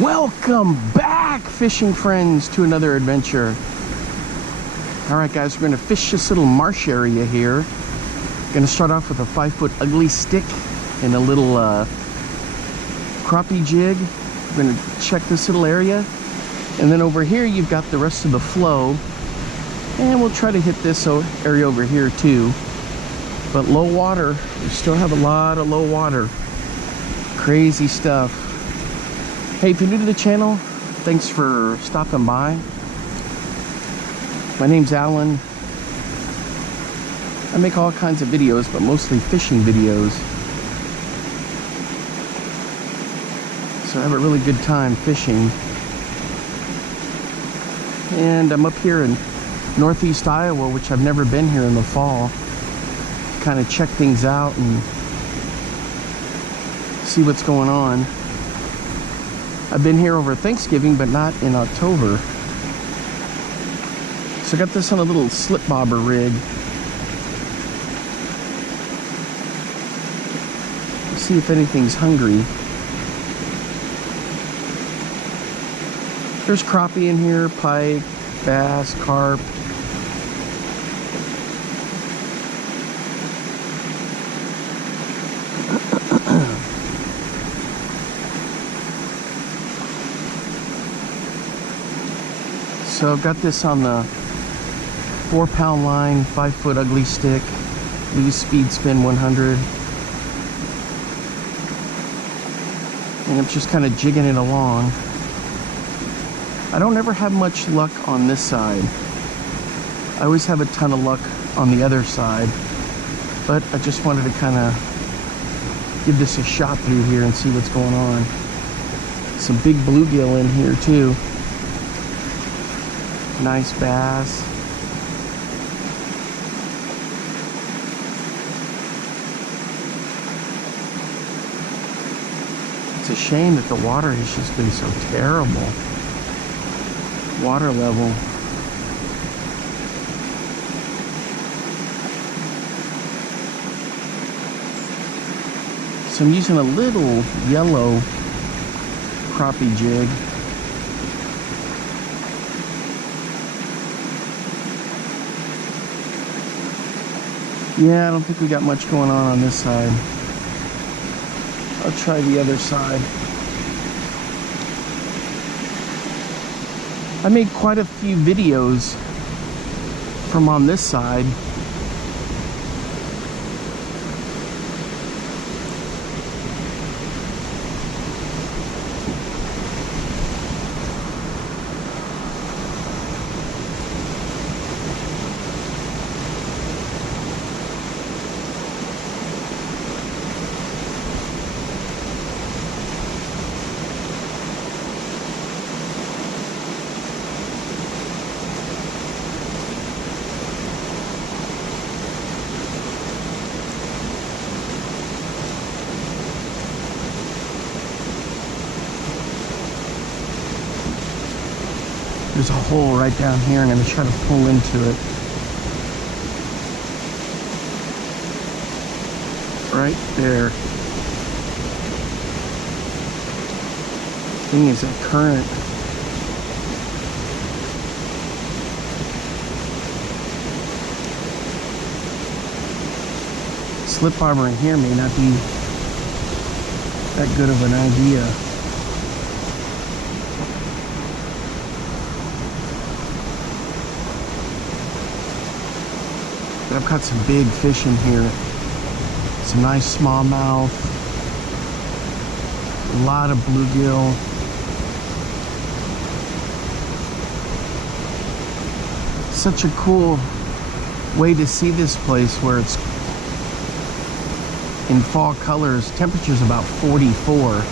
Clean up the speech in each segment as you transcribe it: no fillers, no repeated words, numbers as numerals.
Welcome back, fishing friends, to another adventure. All right, guys, we're gonna fish this little marsh area here. Gonna start off with a 5-foot ugly stick and a little crappie jig. We're gonna check this little area, and then over here you've got the rest of the flow, and we'll try to hit this area over here too. But low water, we still have a lot of low water. Crazy stuff. Hey, if you're new to the channel, thanks for stopping by. My name's Alan. I make all kinds of videos, but mostly fishing videos. So I have a really good time fishing. And I'm up here in northeast Iowa, which I've never been here in the fall. Kind of check things out and see what's going on. I've been here over Thanksgiving, but not in October. So I got this on a little slip bobber rig. Let's see if anything's hungry. There's crappie in here, pike, bass, carp. So I've got this on the 4-pound line, 5-foot ugly stick, loose speed spin 100. And I'm just kind of jigging it along. I don't ever have much luck on this side. I always have a ton of luck on the other side. But I just wanted to kind of give this a shot through here and see what's going on. Some big bluegill in here too. Nice bass. It's a shame that the water has just been so terrible. Water level. So I'm using a little yellow crappie jig. Yeah, I don't think we got much going on this side. I'll try the other side. I made quite a few videos from on this side. There's a hole right down here, and I'm going to try to pull into it. Right there. Thing is a current. Slip bobber in here may not be that good of an idea. But I've got some big fish in here. Some nice smallmouth. A lot of bluegill. Such a cool way to see this place where it's in fall colors. Temperature's about 44.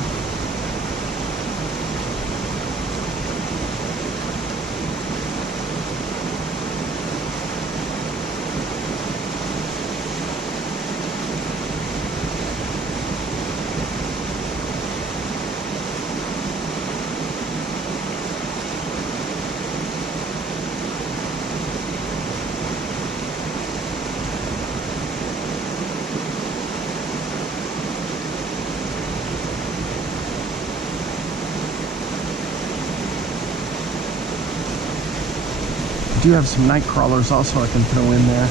I do have some Nightcrawlers also I can throw in there.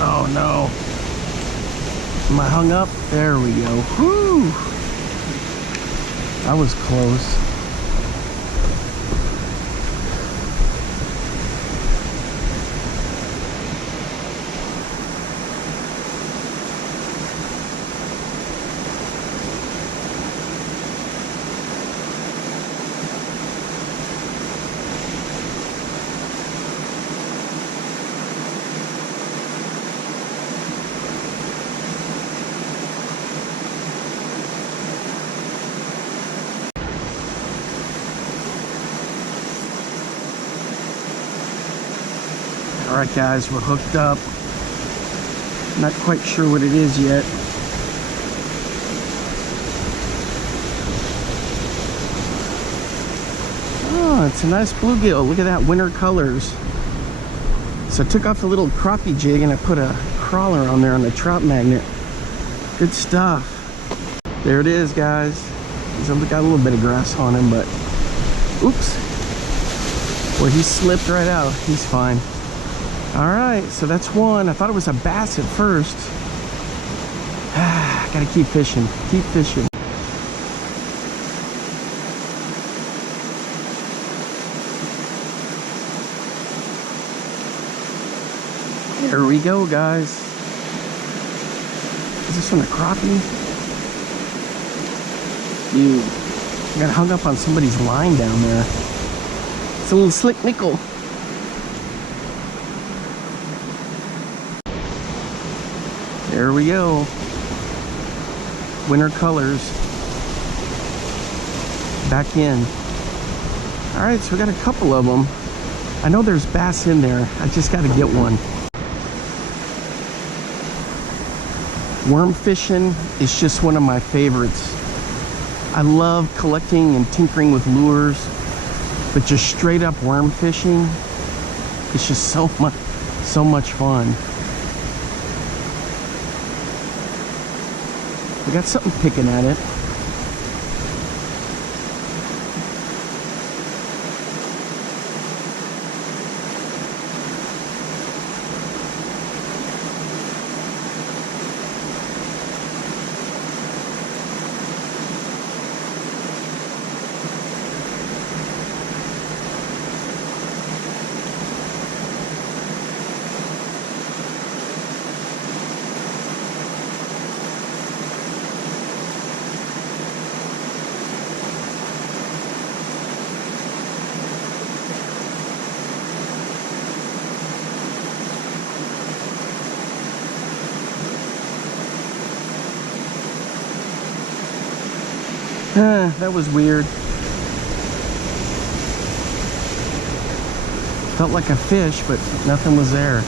Oh no. Am I hung up? There we go. Whew. That was close. All right, guys, we're hooked up. Not quite sure what it is yet. Oh, it's a nice bluegill. Look at that, winter colors. So I took off the little crappie jig and I put a crawler on there on the trout magnet. Good stuff. There it is, guys. He's got a little bit of grass on him, but oops. Well, he slipped right out. He's fine. All right, so that's one. I thought it was a bass at first. Gotta keep fishing, keep fishing. There we go, guys. Is this one a crappie? Dude, I got hung up on somebody's line down there. It's a little slick nickel. There we go. Winter colors. Back in. All right, so we got a couple of them. I know there's bass in there. I just got to get one. Worm fishing is just one of my favorites. I love collecting and tinkering with lures, but just straight up worm fishing, it's just so much fun. We got something picking at it. That was weird. Felt like a fish, but nothing was there.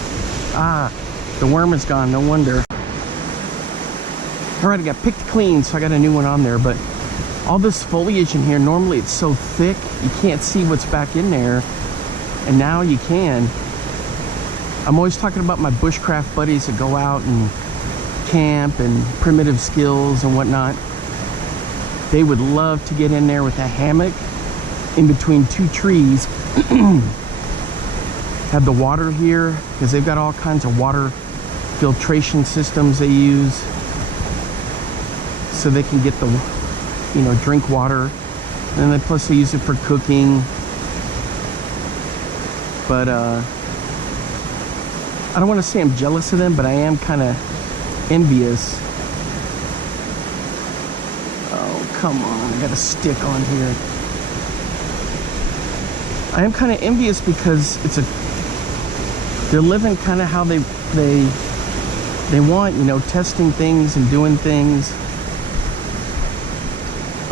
Ah, the worm is gone, no wonder. All right, I got picked clean, so I got a new one on there, but all this foliage in here, normally it's so thick, you can't see what's back in there, and now you can. I'm always talking about my bushcraft buddies that go out and camp and primitive skills and whatnot. They would love to get in there with a hammock in between two trees. Have the water here, because they've got all kinds of water filtration systems they use, so they can get the, you know, drink water. And then plus they use it for cooking. But I don't want to say I'm jealous of them, but I am kind of envious. Come on, I got a stick on here. I am kind of envious because they're living kind of how they want, you know, testing things and doing things.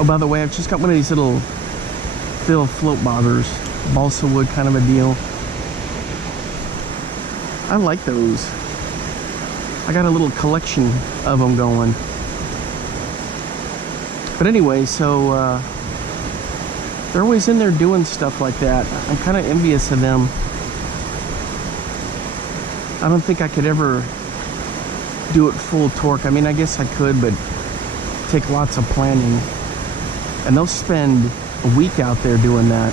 Oh, by the way, I've just got one of these little float bobbers, balsa wood kind of a deal. I like those. I got a little collection of them going. But anyway, so they're always in there doing stuff like that. I'm kind of envious of them. I don't think I could ever do it full torque. I mean, I guess I could, but take lots of planning. And they'll spend a week out there doing that.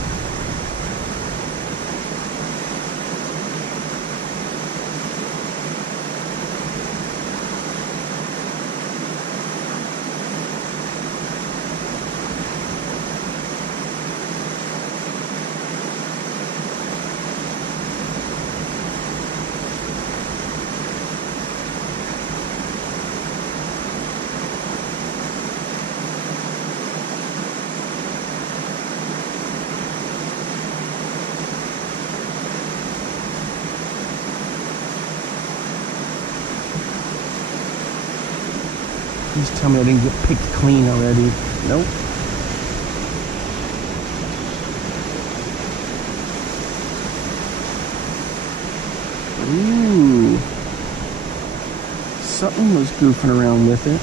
Please tell me I didn't get picked clean already. Nope. Ooh. Something was goofing around with it.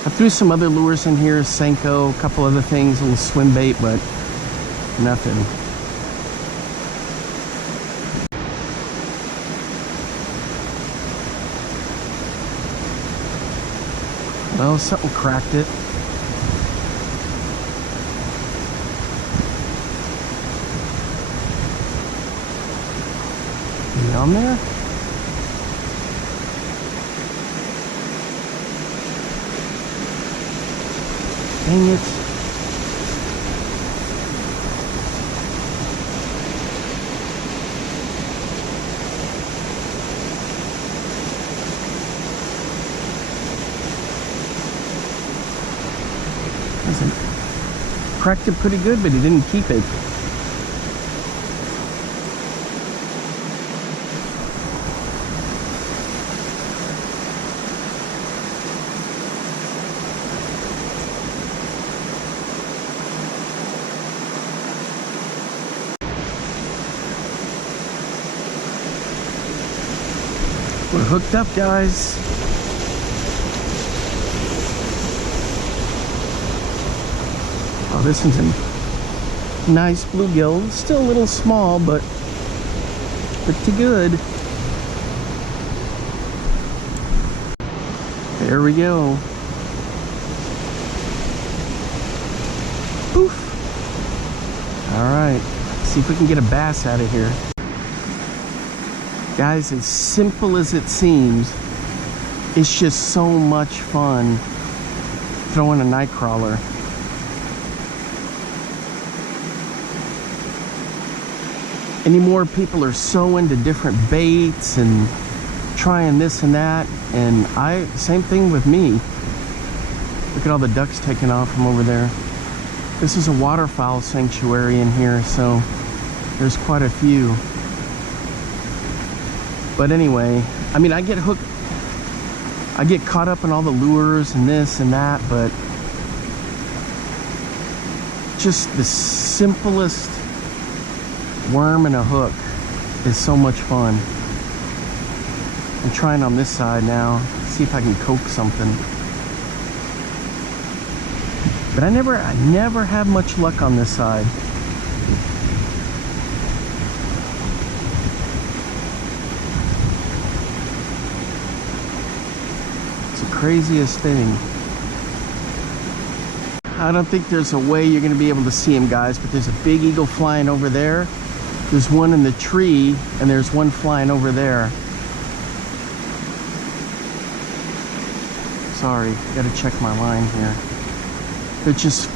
I threw some other lures in here, Senko, a couple other things, a little swim bait, but nothing. Well, something cracked it. Is he on there? Dang it. Cracked it pretty good, but he didn't keep it. We're hooked up, guys. Oh, this one's a nice bluegill. Still a little small, but pretty good. There we go. Poof. All right, see if we can get a bass out of here. Guys, as simple as it seems, it's just so much fun throwing a Nightcrawler. Anymore, people are so into different baits and trying this and that, and same thing with me. Look at all the ducks taking off from over there. This is a waterfowl sanctuary in here, so there's quite a few. But anyway, I mean, I get hooked, I get caught up in all the lures and this and that, but just the simplest worm and a hook is so much fun. I'm trying on this side now, see if I can coax something. But I never have much luck on this side. Craziest thing. I don't think there's a way you're going to be able to see him, guys, but there's a big eagle flying over there. There's one in the tree, and there's one flying over there. Sorry, gotta check my line here. They're just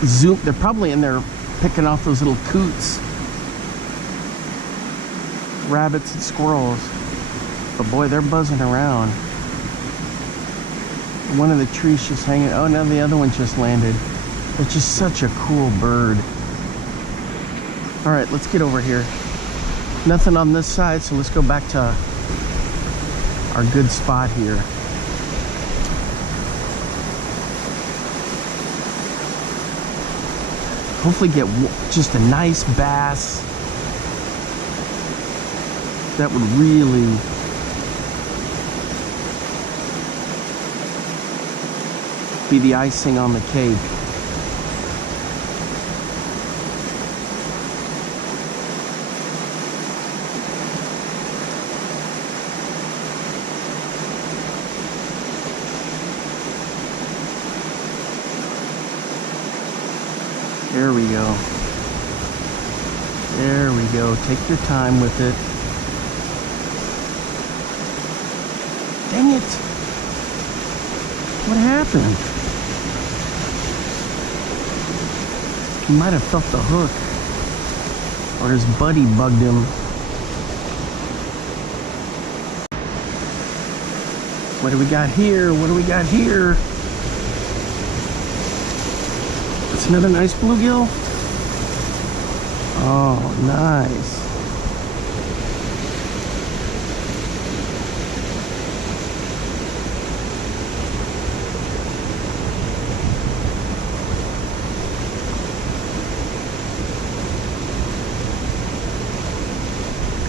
they're probably in there picking off those little coots, rabbits and squirrels. But boy, they're buzzing around. One of the trees just hanging. Oh, now the other one just landed. It's just such a cool bird. All right, let's get over here. Nothing on this side, so let's go back to our good spot here. Hopefully get just a nice bass. That would really be the icing on the cake. There we go. There we go. Take your time with it. Dang it. What happened? He might have felt the hook. or his buddy bugged him. What do we got here? What do we got here? It's another nice bluegill. Oh, nice.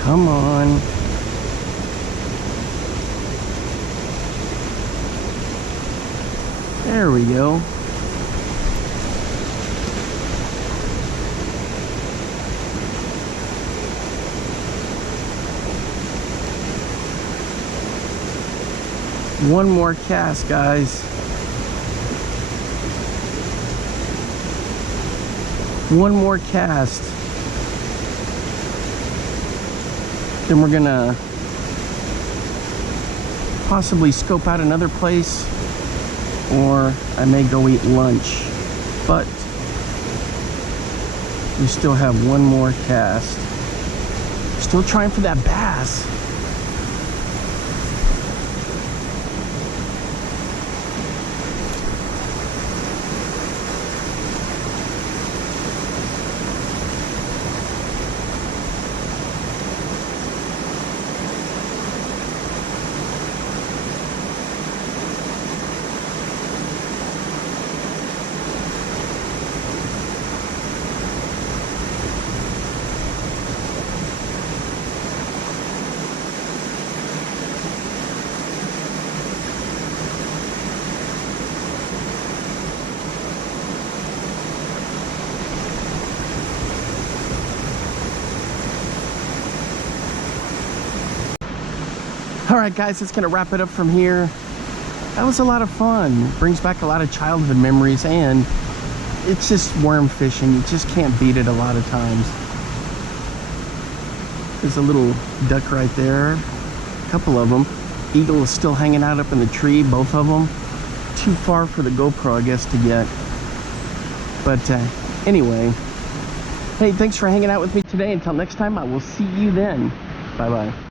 Come on. There we go. One more cast, guys. One more cast. Then we're gonna possibly scope out another place, or I may go eat lunch. But we still have one more cast. Still trying for that bass. Alright guys, that's going to wrap it up from here. That was a lot of fun. Brings back a lot of childhood memories, and it's just worm fishing. You just can't beat it a lot of times. There's a little duck right there. A couple of them. Eagle is still hanging out up in the tree, both of them. Too far for the GoPro, I guess, to get. But anyway, hey, thanks for hanging out with me today. Until next time, I will see you then. Bye-bye.